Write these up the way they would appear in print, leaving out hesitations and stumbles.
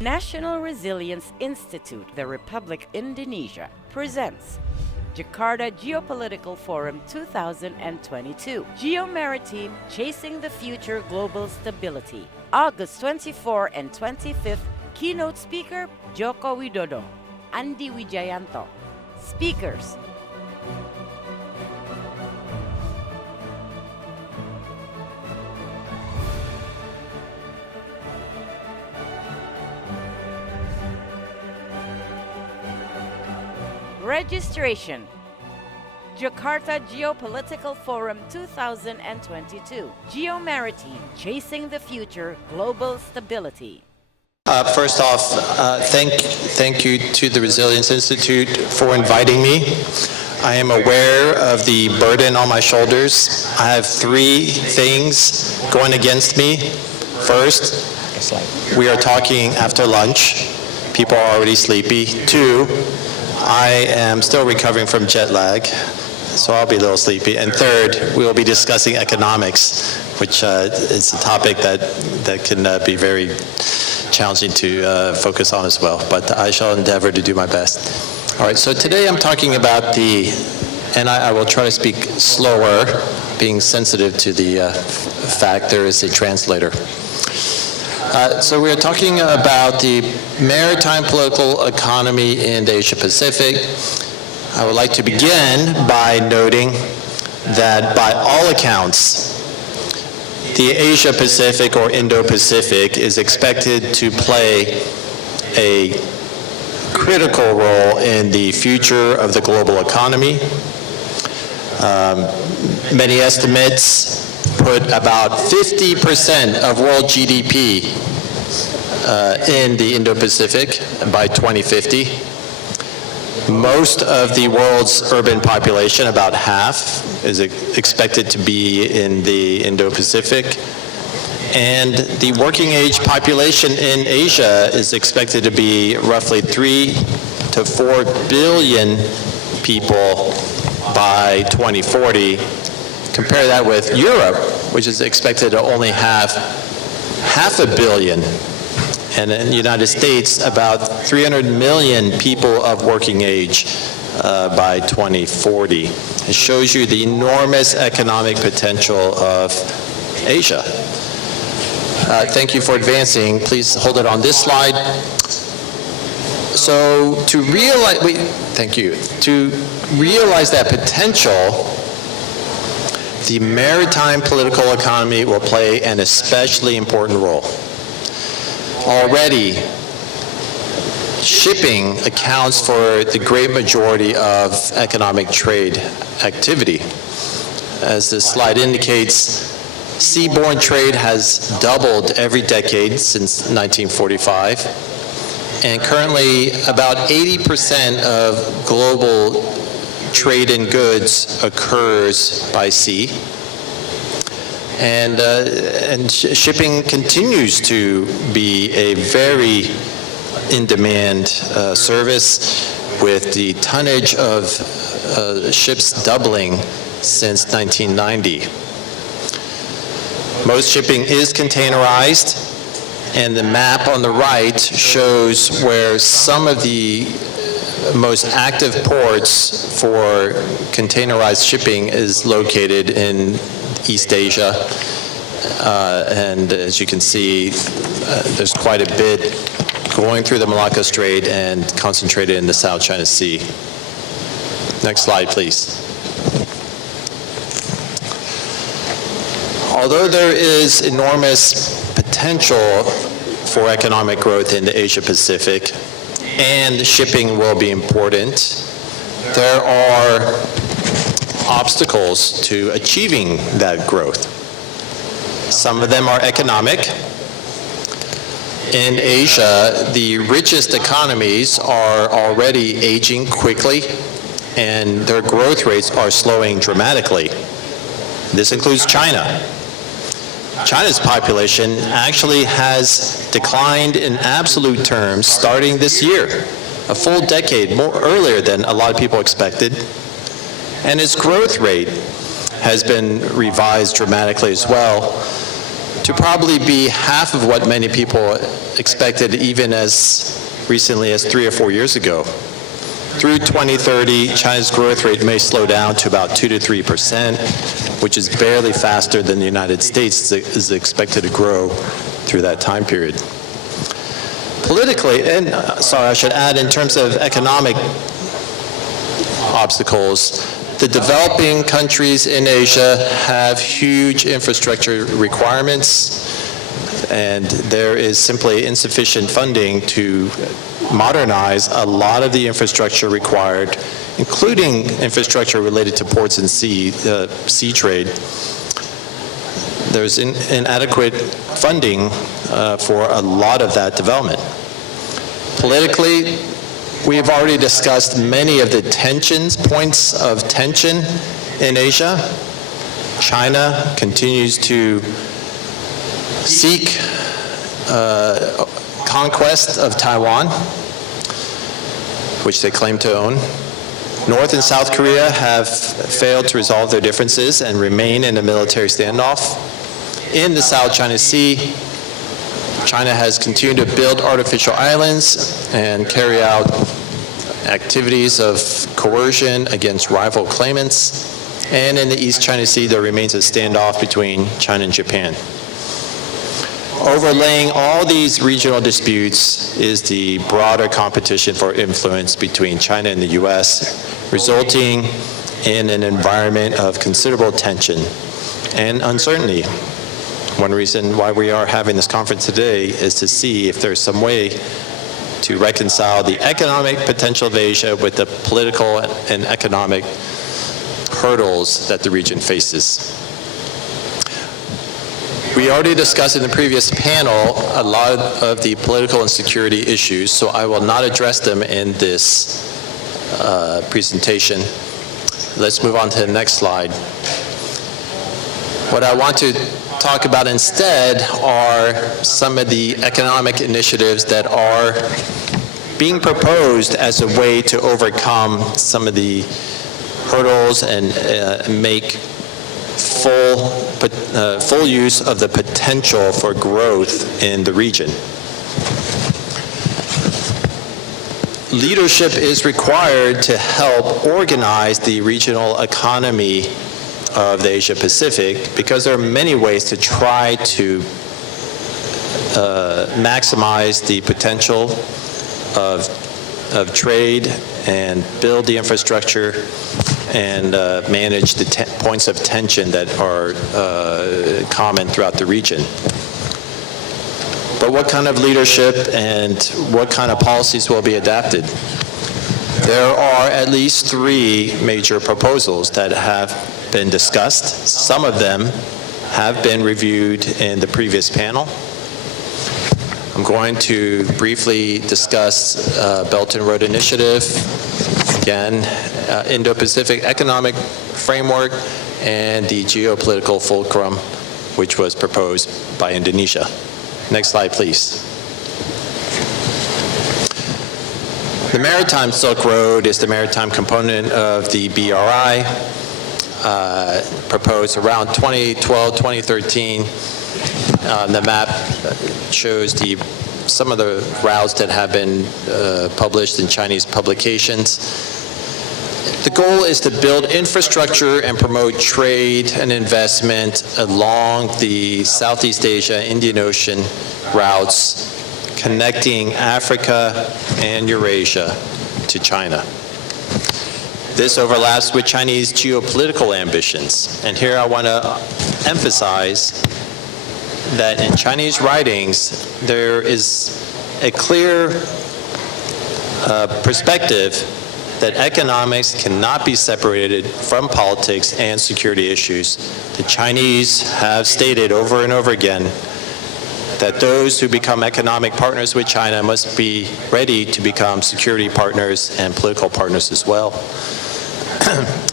National Resilience Institute, the Republic Indonesia, presents Jakarta Geopolitical Forum 2022. Maritime, Chasing the Future Global Stability. August 24 and 25th, keynote speaker Joko Widodo, Andi Wijayanto. Speakers: registration. Jakarta Geopolitical Forum 2022. Maritime, Chasing the Future Global Stability. First off, thank you to the Resilience Institute for inviting me. I am aware of the burden on my shoulders. I have three things going against me. First, we are talking after lunch. People are already sleepy. Two, I am still recovering from jet lag, so I'll be a little sleepy. And third, we will be discussing economics, which is a topic that can be very challenging to focus on as well, but I shall endeavor to do my best. All right, so today I'm talking about and I will try to speak slower, being sensitive to the fact there is a translator. So we're talking about the maritime political economy in the Asia Pacific. I would like to begin by noting that by all accounts, the Asia Pacific or Indo-Pacific is expected to play a critical role in the future of the global economy. Many estimates put about 50% of world GDP in the Indo-Pacific by 2050. Most of the world's urban population, about half, is expected to be in the Indo-Pacific. And the working age population in Asia is expected to be roughly 3 to 4 billion people by 2040. Compare that with Europe, which is expected to only have 500 million. And in the United States, about 300 million people of working age by 2040. It shows you the enormous economic potential of Asia. Thank you for advancing. Please hold it on this slide. So to realize, To realize that potential, the maritime political economy will play an especially important role. Already, shipping accounts for the great majority of economic trade activity. As this slide indicates, seaborne trade has doubled every decade since 1945, and currently about 80% of global trade in goods occurs by sea. And shipping continues to be a very in-demand service, with the tonnage of ships doubling since 1990. Most shipping is containerized, and the map on the right shows where some of the most active ports for containerized shipping is located in East Asia, and as you can see, there's quite a bit going through the Malacca Strait and concentrated in the South China Sea. Next slide, please. Although there is enormous potential for economic growth in the Asia Pacific, and shipping will be important, there are obstacles to achieving that growth. Some of them are economic. In Asia, the richest economies are already aging quickly, and their growth rates are slowing dramatically. This includes China. China's population actually has declined in absolute terms starting this year, a full decade more earlier than a lot of people expected. And its growth rate has been revised dramatically as well. to probably be half of what many people expected even as recently as 3 or 4 years ago. Through 2030, China's growth rate may slow down to about 2 to 3%, which is barely faster than the United States is expected to grow through that time period. Politically, and sorry, I should add, in terms of economic obstacles, the developing countries in Asia have huge infrastructure requirements, and there is simply insufficient funding to modernize a lot of the infrastructure required, including infrastructure related to ports and sea trade. There's inadequate funding for a lot of that development. Politically, we have already discussed many of the points of tension in Asia. China continues to seek conquest of Taiwan, which they claim to own. North and South Korea have failed to resolve their differences and remain in a military standoff. In the South China Sea, China has continued to build artificial islands and carry out activities of coercion against rival claimants. And in the East China Sea, there remains a standoff between China and Japan. Overlaying all these regional disputes is the broader competition for influence between China and the U.S., resulting in an environment of considerable tension and uncertainty. One reason why we are having this conference today is to see if there's some way to reconcile the economic potential of Asia with the political and economic hurdles that the region faces. We already discussed in the previous panel a lot of the political and security issues, so I will not address them in this presentation. Let's move on to the next slide. What I want to talk about instead are some of the economic initiatives that are being proposed as a way to overcome some of the hurdles and make full use of the potential for growth in the region. Leadership is required to help organize the regional economy of the Asia Pacific because there are many ways to try to maximize the potential of trade and build the infrastructure and manage the points of tension that are common throughout the region. But what kind of leadership and what kind of policies will be adapted? There are at least 3 major proposals that have been discussed. Some of them have been reviewed in the previous panel. I'm going to briefly discuss Belt and Road Initiative, again, Indo-Pacific Economic Framework, and the Geopolitical Fulcrum, which was proposed by Indonesia. Next slide, please. The Maritime Silk Road is the maritime component of the BRI, proposed around 2012, 2013. The map shows some of the routes that have been published in Chinese publications. The goal is to build infrastructure and promote trade and investment along the Southeast Asia, Indian Ocean routes connecting Africa and Eurasia to China. This overlaps with Chinese geopolitical ambitions. And here I want to emphasize that in Chinese writings, there is a clear perspective that economics cannot be separated from politics and security issues. The Chinese have stated over and over again that those who become economic partners with China must be ready to become security partners and political partners as well.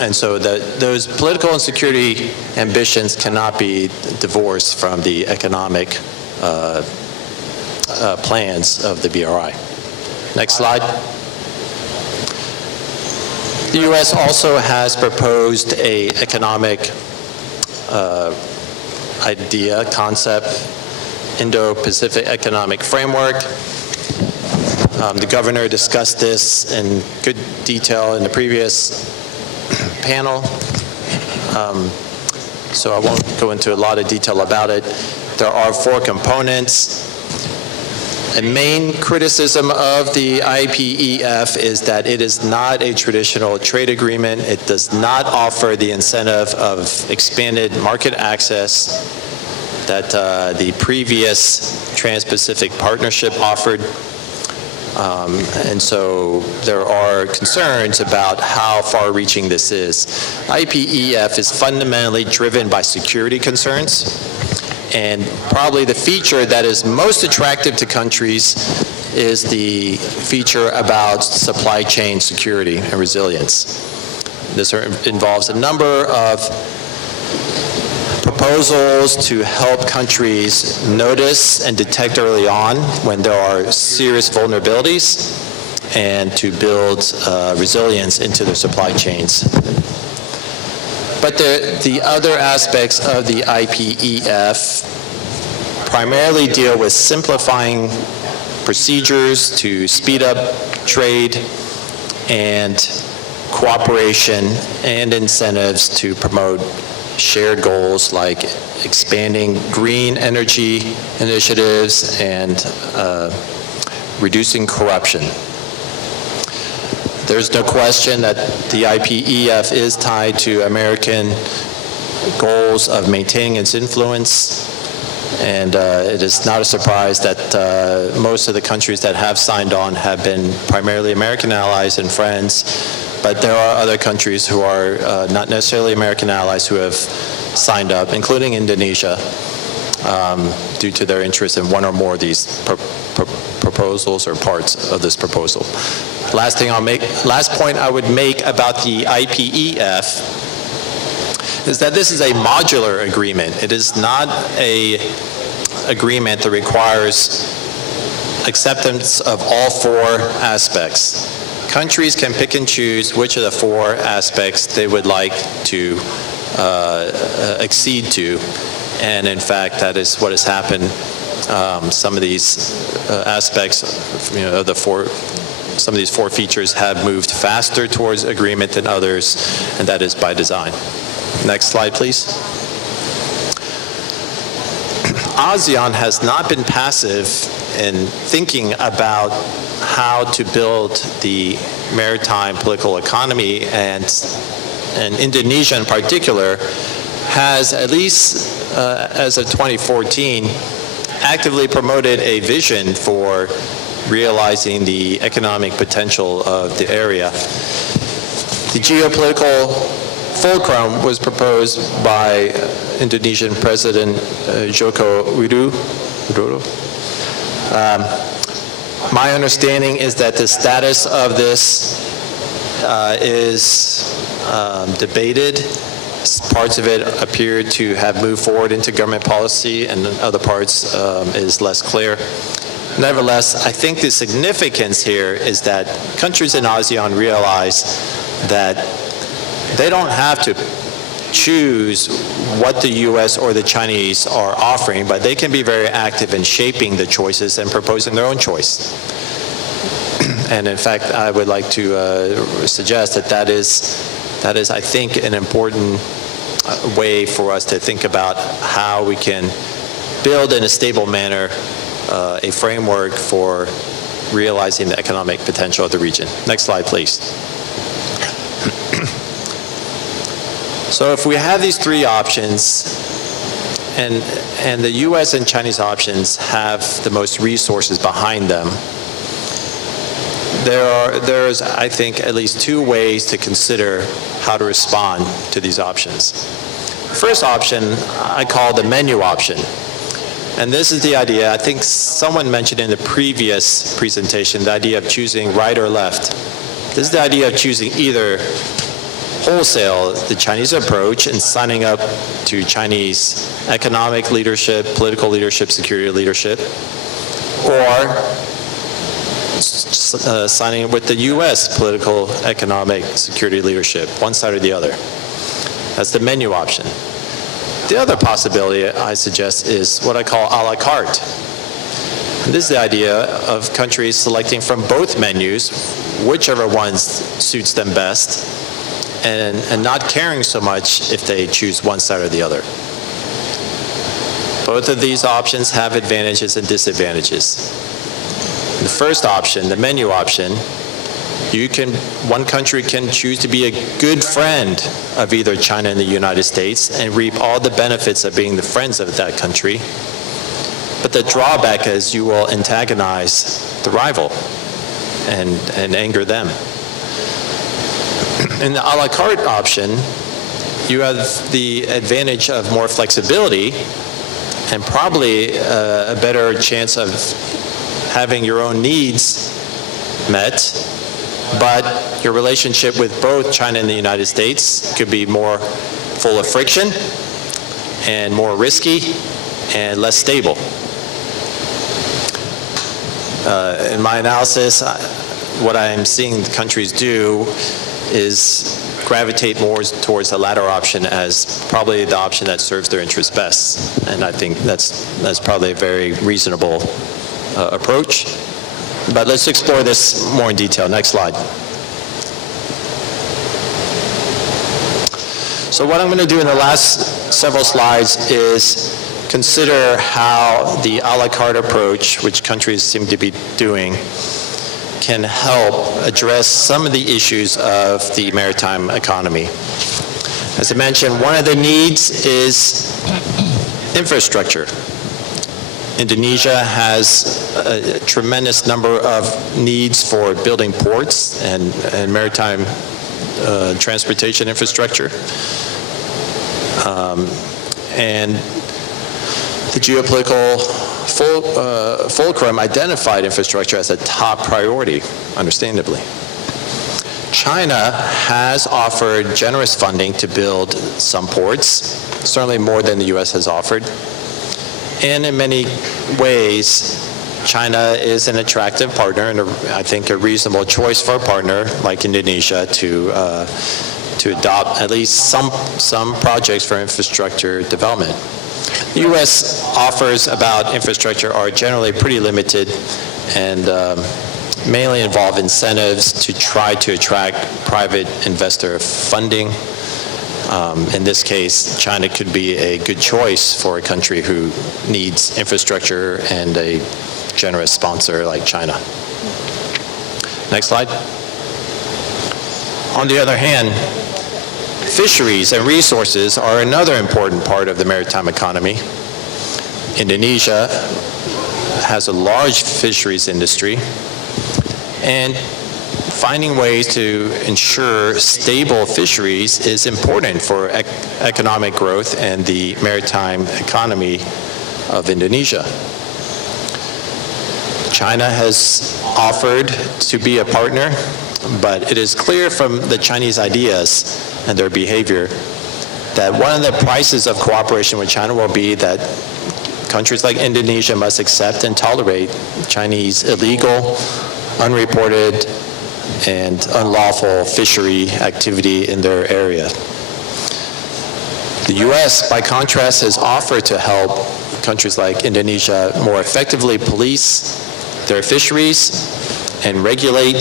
And so those political and security ambitions cannot be divorced from the economic plans of the BRI. Next slide. The U.S. also has proposed an economic idea, concept, Indo-Pacific Economic Framework. The governor discussed this in good detail in the previous panel, so I won't go into a lot of detail about it. There are 4 components. A main criticism of the IPEF is that it is not a traditional trade agreement. It does not offer the incentive of expanded market access that the previous Trans-Pacific Partnership offered. And so there are concerns about how far-reaching this is. IPEF is fundamentally driven by security concerns, and probably the feature that is most attractive to countries is the feature about supply chain security and resilience. This involves a number of proposals to help countries notice and detect early on when there are serious vulnerabilities and to build resilience into their supply chains. But the other aspects of the IPEF primarily deal with simplifying procedures to speed up trade and cooperation and incentives to promote shared goals like expanding green energy initiatives and reducing corruption. There's no question that the IPEF is tied to American goals of maintaining its influence, and it is not a surprise that most of the countries that have signed on have been primarily American allies and friends, but there are other countries who are not necessarily American allies who have signed up, including Indonesia, due to their interest in one or more of these proposals or parts of this proposal. Last point I would make about the IPEF is that this is a modular agreement. It is not an agreement that requires acceptance of all 4 aspects. Countries can pick and choose which of the 4 aspects they would like to accede to, and in fact that is what has happened. Some of these aspects, of the 4. Some of these 4 features have moved faster towards agreement than others, and that is by design. Next slide, please. ASEAN has not been passive in thinking about how to build the maritime political economy, and Indonesia in particular has, at least as of 2014, actively promoted a vision for realizing the economic potential of the area. The geopolitical fulcrum was proposed by Indonesian President Joko Widodo. My understanding is that the status of this is debated. Parts of it appear to have moved forward into government policy, and other parts is less clear. Nevertheless, I think the significance here is that countries in ASEAN realize that they don't have to choose what the U.S. or the Chinese are offering, but they can be very active in shaping the choices and proposing their own choice. And in fact, I would like to suggest that is, I think, an important way for us to think about how we can build in a stable manner a framework for realizing the economic potential of the region. Next slide, please. So if we have these 3 options, and the U.S. and Chinese options have the most resources behind them, there's, I think, at least 2 ways to consider how to respond to these options. First option I call the menu option. And this is the idea, I think someone mentioned in the previous presentation, the idea of choosing right or left. This is the idea of choosing either wholesale the Chinese approach and signing up to Chinese economic leadership, political leadership, security leadership, or signing up with the U.S. political, economic, security leadership, one side or the other. That's the menu option. The other possibility I suggest is what I call a la carte. And this is the idea of countries selecting from both menus, whichever one suits them best, and not caring so much if they choose one side or the other. Both of these options have advantages and disadvantages. The first option, the menu option, one country can choose to be a good friend of either China and the United States and reap all the benefits of being the friends of that country. But the drawback is you will antagonize the rival and anger them. In the a la carte option, you have the advantage of more flexibility and probably a better chance of having your own needs met, but your relationship with both China and the United States could be more full of friction and more risky and less stable. In my analysis, what I am seeing countries do is gravitate more towards the latter option as probably the option that serves their interests best. And I think that's probably a very reasonable approach. But let's explore this more in detail. Next slide. So what I'm going to do in the last several slides is consider how the a la carte approach, which countries seem to be doing, can help address some of the issues of the maritime economy. As I mentioned, one of the needs is infrastructure. Indonesia has a tremendous number of needs for building ports and maritime transportation infrastructure. And the geopolitical fulcrum identified infrastructure as a top priority, understandably. China has offered generous funding to build some ports, certainly more than the U.S. has offered. And in many ways, China is an attractive partner and I think a reasonable choice for a partner like Indonesia to adopt at least some projects for infrastructure development. The U.S. offers about infrastructure are generally pretty limited and mainly involve incentives to try to attract private investor funding. In this case, China could be a good choice for a country who needs infrastructure and a generous sponsor like China. Next slide. On the other hand, fisheries and resources are another important part of the maritime economy. Indonesia has a large fisheries industry, and finding ways to ensure stable fisheries is important for economic growth and the maritime economy of Indonesia. China has offered to be a partner, but it is clear from the Chinese ideas and their behavior that one of the prices of cooperation with China will be that countries like Indonesia must accept and tolerate Chinese illegal, unreported, and unlawful fishery activity in their area. The U.S., by contrast, has offered to help countries like Indonesia more effectively police their fisheries and regulate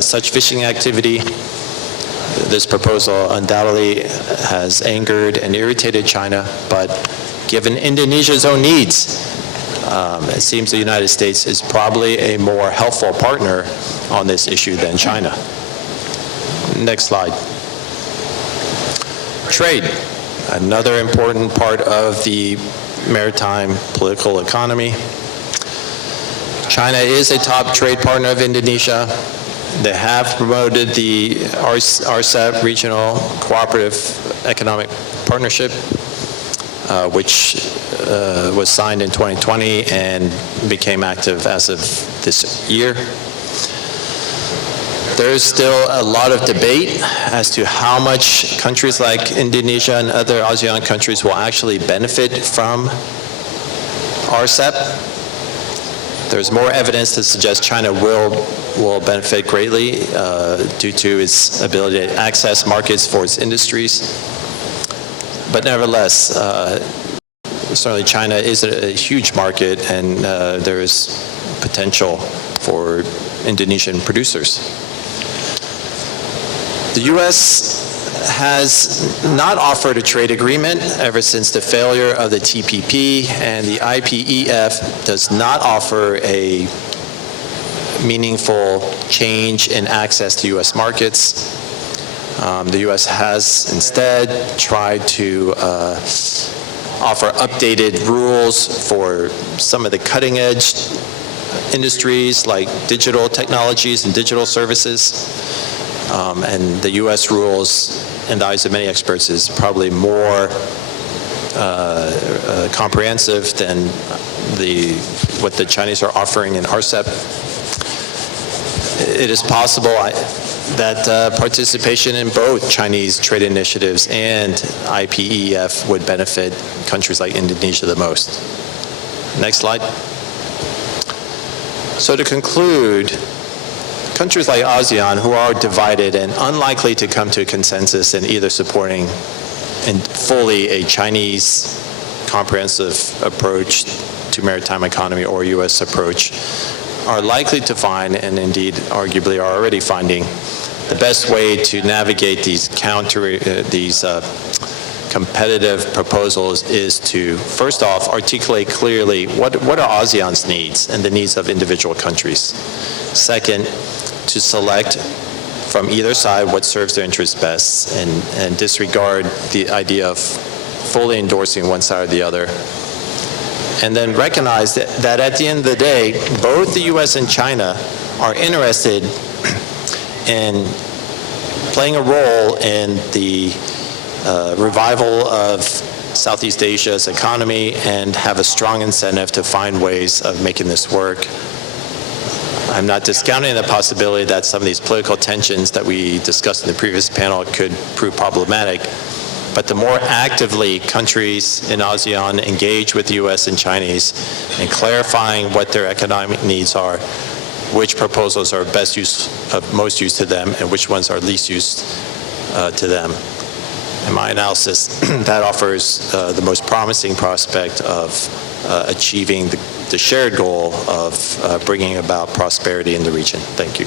such fishing activity. This proposal undoubtedly has angered and irritated China, but given Indonesia's own needs, it seems the United States is probably a more helpful partner on this issue than China. Next slide. Trade, another important part of the maritime political economy. China is a top trade partner of Indonesia. They have promoted the RCEP, Regional Cooperative Economic Partnership, which was signed in 2020 and became active as of this year. There is still a lot of debate as to how much countries like Indonesia and other ASEAN countries will actually benefit from RCEP. There's more evidence to suggest China will benefit greatly due to its ability to access markets for its industries. But nevertheless, certainly China is a huge market, and there is potential for Indonesian producers. The U.S. has not offered a trade agreement ever since the failure of the TPP, and the IPEF does not offer a meaningful change in access to U.S. markets. The U.S. has instead tried to offer updated rules for some of the cutting-edge industries like digital technologies and digital services. And the U.S. rules, in the eyes of many experts, is probably more comprehensive than what the Chinese are offering in RCEP. It is possible that participation in both Chinese trade initiatives and IPEF would benefit countries like Indonesia the most. Next slide. So to conclude, countries like ASEAN, who are divided and unlikely to come to a consensus in either supporting fully a Chinese comprehensive approach to maritime economy or U.S. approach, are likely to find, and indeed arguably are already finding, the best way to navigate these competitive proposals is to, first off, articulate clearly what are ASEAN's needs and the needs of individual countries. Second, to select from either side what serves their interests best and disregard the idea of fully endorsing one side or the other. And then recognize that at the end of the day, both the U.S. and China are interested in playing a role in the revival of Southeast Asia's economy and have a strong incentive to find ways of making this work. I'm not discounting the possibility that some of these political tensions that we discussed in the previous panel could prove problematic, but the more actively countries in ASEAN engage with the U.S. and Chinese in clarifying what their economic needs are, which proposals are most use to them, and which ones are least used to them. In my analysis, that offers the most promising prospect of achieving the shared goal of bringing about prosperity in the region. Thank you.